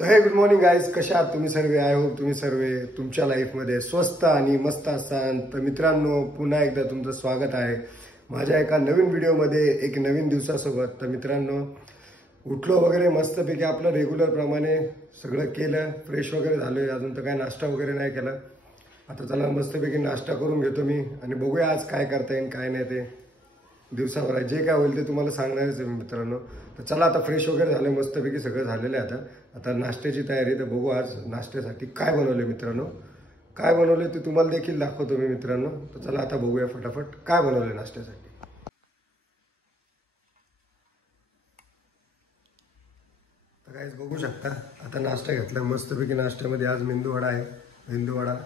तर हे good morning guys, कशा आहात तुम्ही सर्व? आय होप तुम्ही सर्व तुमच्या लाईफमध्ये स्वस्त आणि मस्त असाल. तर मित्रांनो, पुन्हा एकदा तुमचं स्वागत आहे माझ्या एका नवीन व्हिडिओमध्ये, एक नवीन दिवसासोबत. तर मित्रांनो, उठलो वगैरे मस्तपैकी आपलं रेग्युलर प्रमाणे सगळं केलं, फ्रेश वगैरे झालोय. अजून तर काय नाश्ता वगैरे नाही केला. आता चला मस्तपैकी नाश्ता करून घेतो मी आणि बघूया आज काय करता येईल काय नाही. ते दिवसावर जे काय होईल ते तुम्हाला सांगणारच आहे मित्रांनो. तर चला आता फ्रेश वगैरे झालं, मस्तपैकी सगळं झालेलं आहे. आता नाश्त्याची तयारी. तर बघू आज नाश्त्यासाठी काय बनवले मित्रांनो. काय बनवले ते तुम्हाला देखील दाखवतो मी मित्रांनो. तर चला आता बघूया फटाफट काय बनवले नाश्त्यासाठी. तर काहीच बघू शकता, आता नाश्ता घेतला मस्तपैकी. नाश्त्यामध्ये आज मेंदूवडा आहे, मेंदूवडा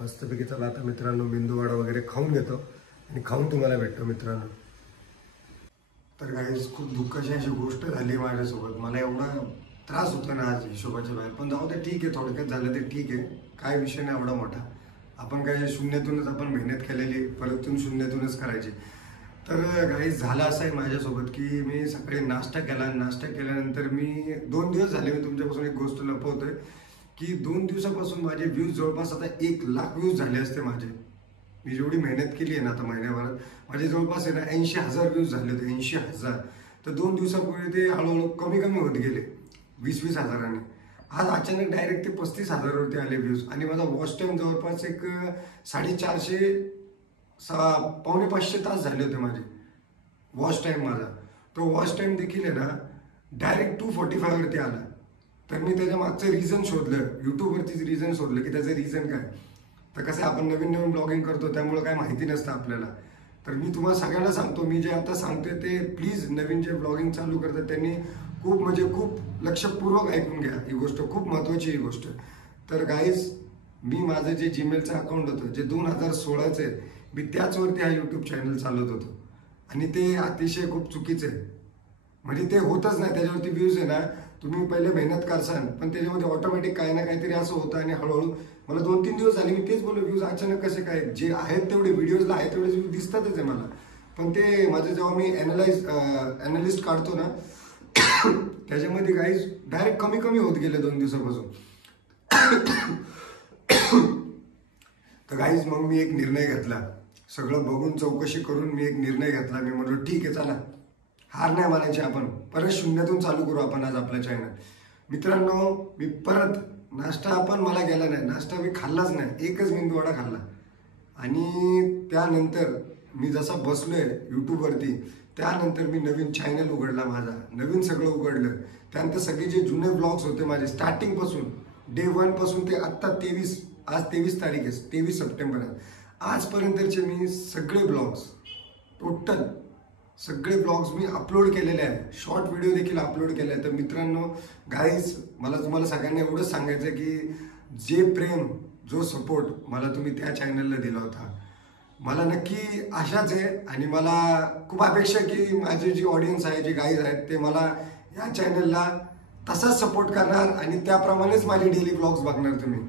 मस्तपैकी. चला आता मित्रांनो मेंदूवडा वगैरे खाऊन घेतो आणि खाऊन तुम्हाला भेटतो मित्रांनो. तर गाईज खूप दुःखाची अशी गोष्ट झाली माझ्यासोबत. मला एवढा त्रास होतो ना आज हिशोबाच्या बाहेर, पण जाऊ दे, ठीक आहे. थोडक्यात झालं ते ठीक आहे, काय विषय नाही एवढा मोठा. आपण काय शून्यातूनच आपण मेहनत केलेली, परतून शून्यातूनच करायची. तर गाईज झालं असं आहे माझ्यासोबत की मी सकाळी नाश्ता केला. नाश्ता केल्यानंतर मी 2 दिवस झाले, मी तुमच्यापासून एक गोष्ट लपवतोय की 2 दिवसापासून माझे व्ह्यूज जवळपास आता 1 लाख व्ह्यूज झाले असते माझे. मी जेवढी मेहनत केली आहे ना आता महिन्याभरात, माझे जवळपास आहे ना 80,000 व्ह्यूज झाले होते, 80,000. तर 2 दिवसापूर्वी ते हळूहळू कमी कमी होत गेले, 20-20 हजारांनी. आज अचानक डायरेक्ट ते 35,000वरती आले व्ह्यूज. आणि माझा वॉच टाईम जवळपास एक 450 पावणे 500 तास झाले होते माझे वॉच टाईम माझा. तो वॉच टाईम देखील आहे ना डायरेक्ट 245वरती आला. तर मी त्याच्या मागचं रिझन शोधलं, यूट्यूबवरतीच रिझन शोधलं की त्याचं रिझन काय. तर कसं आपण नवीन नवीन ब्लॉगिंग करतो त्यामुळे काय माहिती नसतं आपल्याला. तर मी तुम्हाला सगळ्यांना सांगतो, मी जे आता सांगतोय ते प्लीज नवीन जे ब्लॉगिंग चालू करतात त्यांनी खूप म्हणजे खूप लक्षपूर्वक ऐकून घ्या. ही गोष्ट खूप महत्त्वाची ही गोष्ट. तर गाईज, मी माझं जे जीमेलचं अकाउंट होतं जे 2016चं आहे, मी त्याचवरती हा यूट्यूब चॅनल चालवत होतो. आणि ते अतिशय खूप चुकीचं आहे. म्हणजे ते होतच नाही, त्याच्यावरती व्ह्यूज आहे ना, तुम्ही पहिले मेहनत करसाल पण त्याच्यामध्ये ऑटोमॅटिक काही ना काहीतरी असं होतं. आणि हळूहळू मला 2-3 दिवस झाले मी तेच बोललो, व्ह्यूज अचानक कसे काय. जे आहेत तेवढे व्हिडिओजला आहेत तेवढे व्ह्यूज दिसतातच आहे मला. पण ते माझं जेव्हा मी ॲनालिस्ट काढतो ना त्याच्यामध्ये गाईज डायरेक्ट कमी कमी होत गेले 2 दिवसापासून. तर गाईज मग मी एक निर्णय घेतला, सगळं बघून चौकशी करून मी एक निर्णय घेतला. मी म्हटलं ठीक आहे, चला हार नाही मानायची, आपण परत शून्यातून चालू करू आपण आज आपलं चॅनल. मित्रांनो, मी परत नाश्ता पण मला गेला नाही, नाश्ता मी खाल्लाच नाही, एकच मेंदूवडा खाल्ला. आणि त्यानंतर मी जसा बसलोय यूट्यूबवरती, त्यानंतर मी नवीन चॅनल उघडला, माझा नवीन सगळं उघडलं. त्यानंतर सगळे जे जुने ब्लॉग्स होते माझे स्टार्टिंगपासून, डे 1 पासून ते आत्ता 23, आज 23 तारीख आहे, 23 सप्टेंबर आहे, आजपर्यंतचे मी सगळे ब्लॉग्स, टोटल सगळे ब्लॉग्स मी अपलोड केलेले आहे. शॉर्ट व्हिडिओ देखील अपलोड केले आहे. तर मित्रांनो गाईज, मला तुम्हाला सगळ्यांना एवढंच सांगायचं की जे प्रेम, जो सपोर्ट मला तुम्ही त्या चॅनलला दिला होता, मला नक्की आशाच आहे. आणि मला खूप अपेक्षा की माझी जी ऑडियन्स आहे, जे गाईज आहेत, ते मला या चॅनलला तसाच सपोर्ट करणार आणि त्याप्रमाणेच माझे डेली ब्लॉग्स बघणार तुम्ही.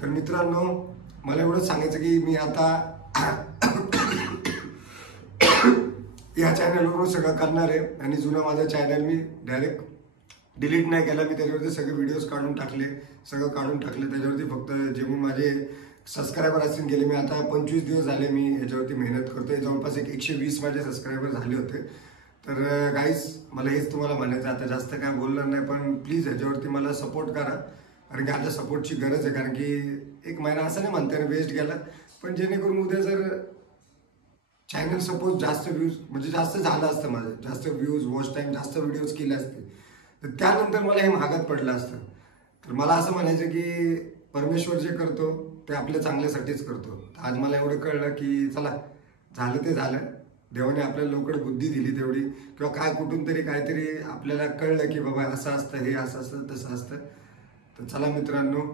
तर मित्रांनो, मला एवढंच सांगायचं की मी आता या चॅनलवरून सगळं करणार आहे. आणि जुनं माझं चॅनल मी डायरेक्ट डिलीट नाही केला, मी त्याच्यावरती सगळे व्हिडिओज काढून टाकले, सगळं काढून टाकले. त्याच्यावरती फक्त जे मी माझे सबस्क्रायबर असतील गेले, मी आता 25 दिवस झाले मी याच्यावरती मेहनत करतोय. जवळपास 120 माझे सबस्क्रायबर झाले होते. तर गाईज, मला हेच तुम्हाला म्हणायचं, आता जास्त काय बोलणार नाही, पण प्लीज ह्याच्यावरती मला सपोर्ट करा. कारण की आता सपोर्टची गरज आहे. कारण की 1 महिना असं नाही म्हणता वेस्ट गेला, पण जेणेकरून उद्या जर चॅनल सपोज जास्त व्ह्यूज म्हणजे जास्त झालं असतं, माझं जास्त व्ह्यूज, वॉच टाईम, जास्त व्हिडिओज केले असते, तर त्यानंतर मला हे महागात पडलं असतं. तर मला असं म्हणायचं की परमेश्वर जे करतो ते आपल्या चांगल्यासाठीच करतो. आज मला एवढं कळलं की चला, झालं ते झालं, देवाने आपल्याला लवकर बुद्धी दिली तेवढी, किंवा काय कुठून तरी काहीतरी आपल्याला कळलं की बाबा असं असतं, हे असं असतं, तसं असतं. तर चला मित्रांनो,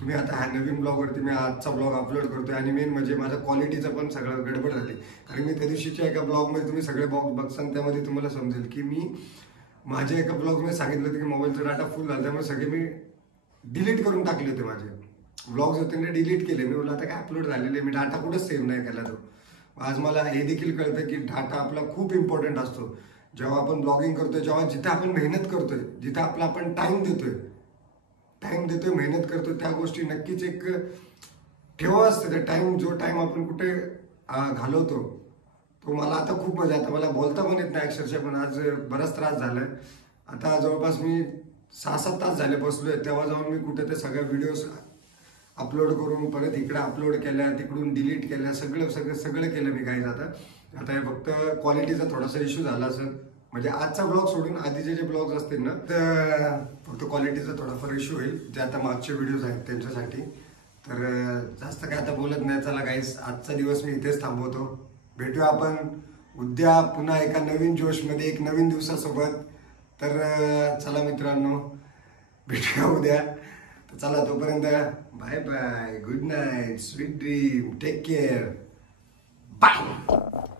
तुम्ही आता ह्या नवीन ब्लॉगवरती मी आजचा ब्लॉग अपलोड करतोय. आणि मेन म्हणजे माझ्या क्वालिटीचं पण सगळं गडबड झाली. कारण मी त्या दिवशीच्या एका ब्लॉगमध्ये, तुम्ही सगळे ब्लॉग बघसान त्यामध्ये तुम्हाला समजेल की मी माझ्या एका ब्लॉगमध्ये सांगितलं होतं की मोबाईलचा डाटा फुल झाला, त्यामुळे सगळे मी डिलीट करून टाकले होते. माझे ब्लॉग्स होते ना डिलीट केले. मी बोललो आता काय अपलोड झालेले, मी डाटा कुठंच सेव्ह नाही केला तो. आज मला हे देखील कळतं की डाटा आपला खूप इम्पॉर्टंट असतो. जेव्हा आपण ब्लॉगिंग करतोय, जेव्हा जिथे आपण मेहनत करतोय, जिथे आपला आपण टाइम देतोय, टाइम देतोय, मेहनत करतो, त्या गोष्टी नक्कीच एक ठेवा असते. ते टाइम, जो टाइम आपण कुठे घालवतो तो मला आता खूप मजा. आता मला बोलता पण येत नाही अक्षरशः, पण आज बराच त्रास झालाय. आता जवळपास मी 6-7 तास झाले बसलोय. तेव्हा जाऊन मी कुठे ते सगळ्या व्हिडिओज अपलोड करून परत इकडे अपलोड केल्या, तिकडून डिलीट केल्या, सगळं केलं मी काही. आता हे फक्त क्वालिटीचा थोडासा इश्यू झाला असेल, म्हणजे आजचा ब्लॉग सोडून आधीचे जे ब्लॉग्स असतील ना, तर फक्त क्वालिटीचा थोडाफार इश्यू होईल, जे आता मागचे व्हिडिओज आहेत त्यांच्यासाठी. तर जास्त काय आता बोलत नाही. चला गाईस, आजचा दिवस मी इथेच थांबवतो. भेटूया आपण उद्या पुन्हा एका नवीन जोशमध्ये, एक नवीन दिवसासोबत. तर चला मित्रांनो, भेटूया उद्या. तर चला, तोपर्यंत bye bye, good night, sweet dream, take care, bye.